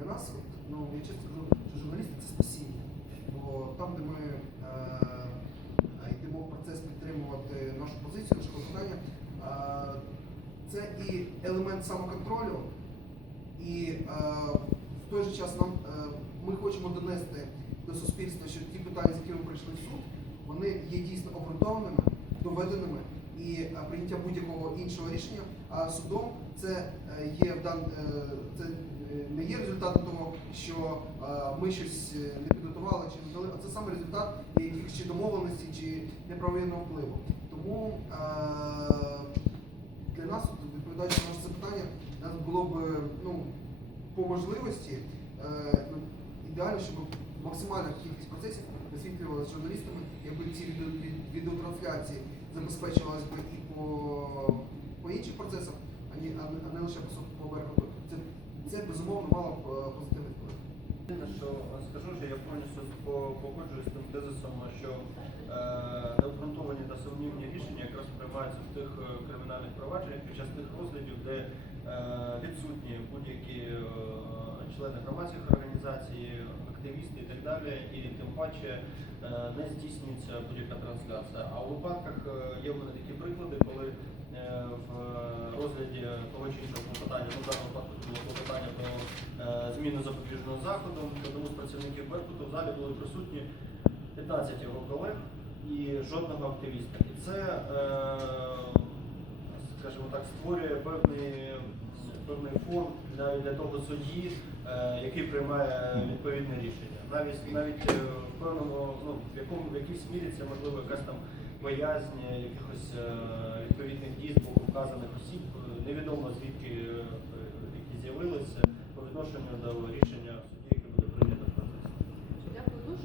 Для нас, от, ну, я чесно кажу, що журналісти це спасіння. Бо там, де ми е, е, йдемо в процес підтримувати нашу позицію, наше клопотання, е, це і елемент самоконтролю, і е, в той же час нам е, ми хочемо донести до суспільства, що ті питання, з якими ми прийшли в суд, вони є дійсно обґрунтованими, доведеними, і е, прийняття будь-якого іншого рішення судом це е, є е, це не є результатом того, що ми щось не підготували чи не дали, а це саме результат якихось чи домовленості, чи неправильного впливу. Тому для нас, відповідаючи на ваше запитання, нас було б ну, по можливості ну, ідеально, щоб максимальна кількість процесів висвітлювалася журналістами, якби ці відеотрансляції забезпечувалися б і по, по інших процесах, а не, а не- лише по, су- по Беркуту. Це, це безумовно мало б е, позитивний вплив. Що скажу, що я повністю по- погоджуюсь з тим тезисом, що е, необґрунтовані та сумнівні рішення якраз приймаються в тих е, кримінальних провадженнях під час тих розглядів, де е, відсутні будь-які члени громадських організацій, активісти далі, і тим паче е, не здійснюється будь-яка трансляція. А у випадках е, є в такі приклади, коли е, в розгляді того чи іншого клопотання, ну в даному випадку було клопотання про е, зміну запобіжного заходу, одному з працівників Беркуту в залі були присутні 15 його колег і жодного активіста. І це, скажімо так, створює певний, певний фон навіть для того судді, е, який приймає відповідне рішення. Навіть навіть е, в певному, ну, в якому в якійсь мірі це можливо якась там боязнь якихось е, відповідних дій з боку вказаних осіб, невідомо звідки які з'явилися по відношенню до рішення судді,